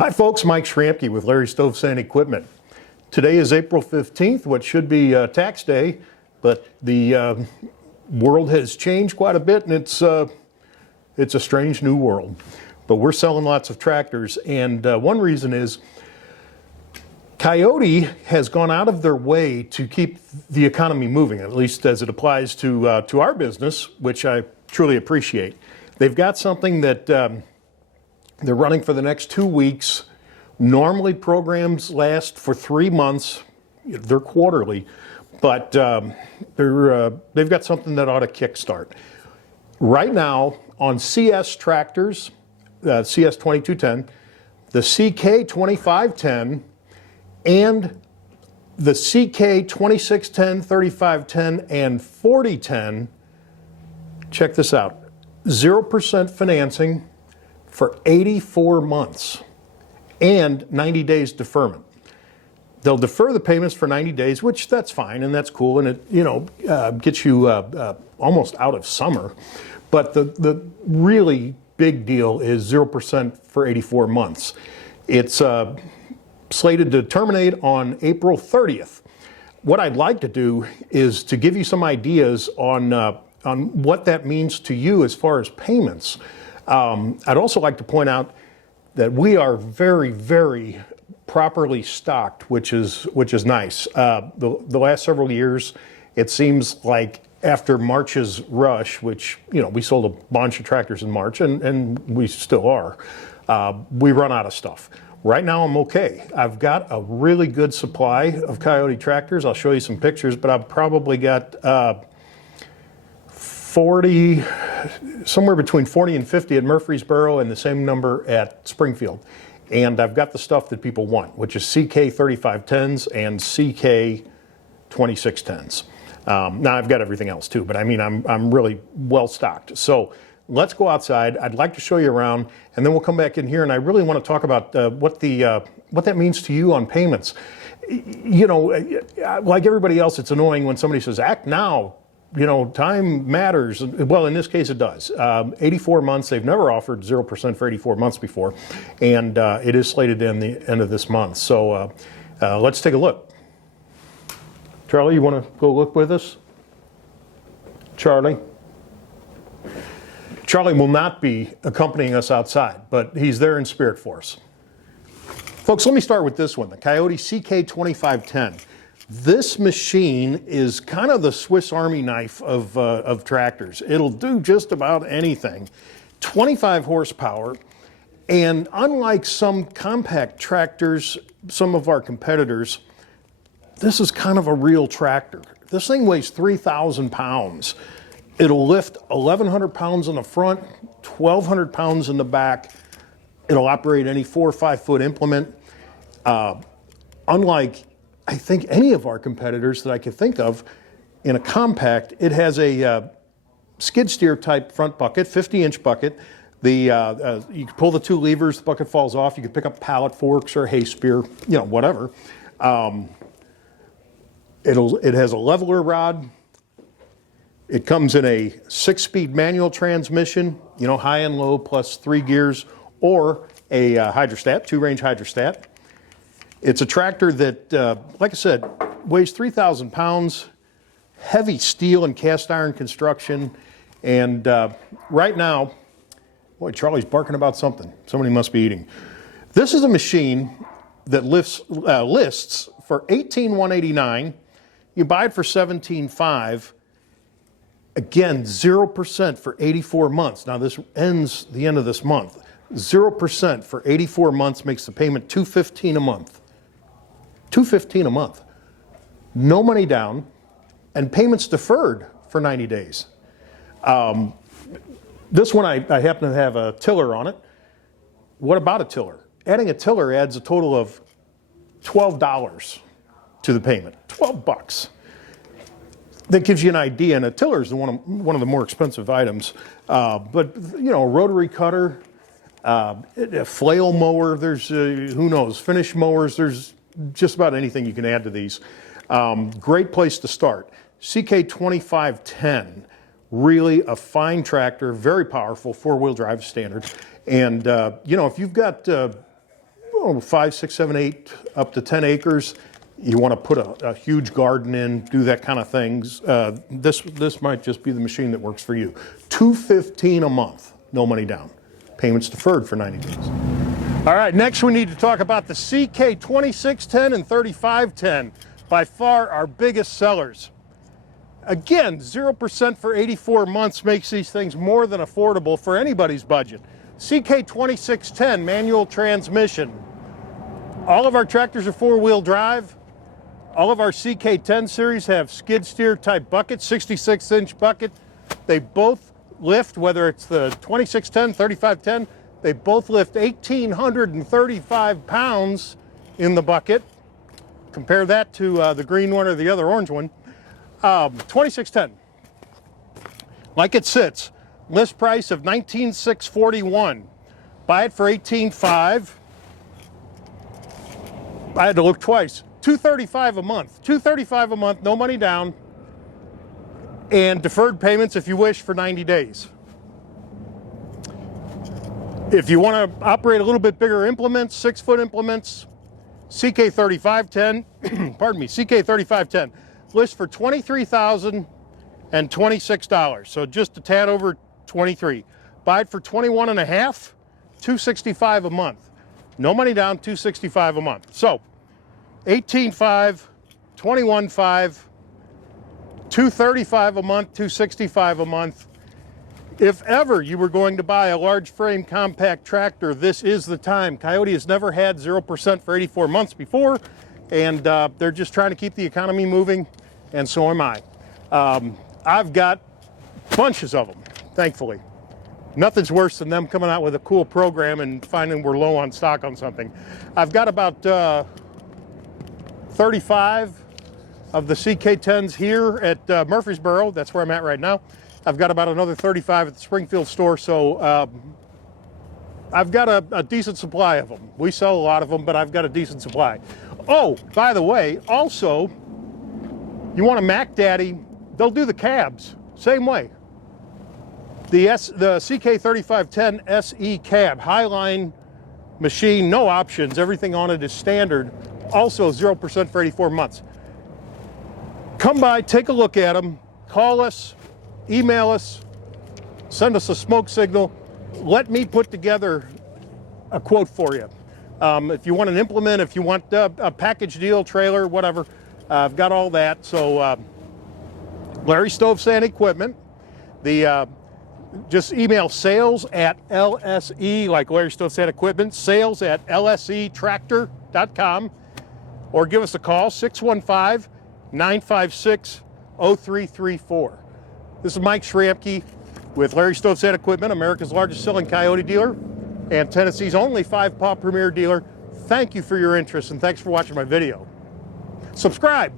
Hi folks, Mike Schramke with Larry Stovesand Equipment. Today is April 15th, what should be tax day, but the world has changed quite a bit and it's a strange new world. But we're selling lots of tractors, and one reason is Kioti has gone out of their way to keep the economy moving, at least as it applies to our business, which I truly appreciate. They've got something that they're running for the next 2 weeks. Normally programs last for 3 months. They're quarterly, but they've got something that ought to kickstart. Right now on CS tractors, CS 2210, the CK 2510, and the CK 2610, 3510, and 4010, check this out, 0% financing for 84 months and 90 days deferment. They'll defer the payments for 90 days, which that's fine and that's cool, and it gets you almost out of summer. But the really big deal is 0% for 84 months. It's slated to terminate on April 30th. What I'd like to do is to give you some ideas on what that means to you as far as payments. I'd also like to point out that we are very, very properly stocked, which is nice. The last several years, it seems like after March's rush, which, we sold a bunch of tractors in March, and we still are, we run out of stuff. Right now I'm okay. I've got a really good supply of Kioti tractors. I'll show you some pictures, but I've probably got 40, somewhere between 40 and 50 at Murfreesboro and the same number at Springfield. And I've got the stuff that people want, which is CK 3510s and CK 2610s. Now I've got everything else too, but I mean, I'm really well stocked. So let's go outside. I'd like to show you around, and then we'll come back in here, and I really want to talk about what that means to you on payments. Like everybody else, it's annoying when somebody says, act now. Time matters. Well, in this case, it does. 84 months. They've never offered 0% for 84 months before, and it is slated to end the end of this month. So let's take a look. Charlie, you want to go look with us? Charlie will not be accompanying us outside, but he's there in spirit for us. Folks, let me start with this one, the Kioti CK 2510. This machine is kind of the Swiss Army knife of tractors. It'll do just about anything. 25 horsepower, and unlike some compact tractors, some of our competitors, this is kind of a real tractor. This thing weighs 3,000 pounds. It'll lift 1,100 pounds in the front, 1,200 pounds in the back. It'll operate any 4 or 5 foot implement. Unlike I think any of our competitors that I could think of, in a compact, it has a skid steer type front bucket, 50-inch bucket. You can pull the 2 levers, the bucket falls off. You can pick up pallet forks or hay spear, whatever. It has a leveler rod. It comes in a 6-speed manual transmission, high and low plus 3 gears, or a hydrostat, 2-range hydrostat. It's a tractor that, like I said, weighs 3,000 pounds, heavy steel and cast iron construction, and right now, boy, Charlie's barking about something. Somebody must be eating. This is a machine that lists for $18,189. You buy it for $17,500. Again, 0% for 84 months. Now this ends the end of this month. 0% for 84 months makes the payment $215 a month. $215 a month. No money down, and payments deferred for 90 days. This one, I happen to have a tiller on it. What about a tiller? Adding a tiller adds a total of $12 to the payment. 12 bucks. That gives you an idea, and a tiller is one of the more expensive items. But a rotary cutter, a flail mower, there's, who knows, finish mowers, there's just about anything you can add to these. Great place to start. CK 2510, really a fine tractor, very powerful, 4-wheel drive standard. And, if you've got 5, 6, 7, 8, up to 10 acres. You want to put a huge garden in, do that kind of things. This might just be the machine that works for you. $215 a month, no money down. Payments deferred for 90 days. All right, next we need to talk about the CK 2610 and 3510. By far our biggest sellers. Again, 0% for 84 months makes these things more than affordable for anybody's budget. CK 2610, manual transmission. All of our tractors are four-wheel drive. All of our CK10 series have skid steer type buckets, 66-inch bucket. They both lift, whether it's the 2610, 3510, they both lift 1,835 pounds in the bucket. Compare that to the green one or the other orange one. 2610, like it sits, list price of $19,641. Buy it for $18,500. I had to look twice. $235 a month. $235 a month, no money down, and deferred payments if you wish for 90 days. If you want to operate a little bit bigger implements, 6-foot implements, CK 3510, pardon me, CK 3510, list for $23,026, so just a tad over 23. Buy it for $21,500, $265 a month. No money down, $265 a month. So $18,500, $21,500, $235 a month, $265 a month. If ever you were going to buy a large frame compact tractor, this is the time. Kioti has never had 0% for 84 months before, and they're just trying to keep the economy moving, and so am I. I've got bunches of them, thankfully. Nothing's worse than them coming out with a cool program and finding we're low on stock on something. I've got about 35 of the CK10s here at Murfreesboro. That's where I'm at right now. I've got about another 35 at the Springfield store, so I've got a decent supply of them. We sell a lot of them, but I've got a decent supply. Oh, by the way, also, you want a Mac Daddy, they'll do the cabs, same way. The CK 3510 SE cab, Highline machine, no options, everything on it is standard, also 0% for 84 months. Come by, take a look at them, call us, email us, send us a smoke signal. Let me put together a quote for you. If you want an implement, if you want a package deal, trailer, whatever, I've got all that. So Larry Stovesand Equipment. Just email sales@LSE, like Larry Stovesand Equipment, sales@lsetractor.com, or give us a call, 615-956-0334. This is Mike Schramke with Larry Stovesand Equipment, America's largest selling Kioti dealer and Tennessee's only 5-paw premier dealer. Thank you for your interest, and thanks for watching my video. Subscribe.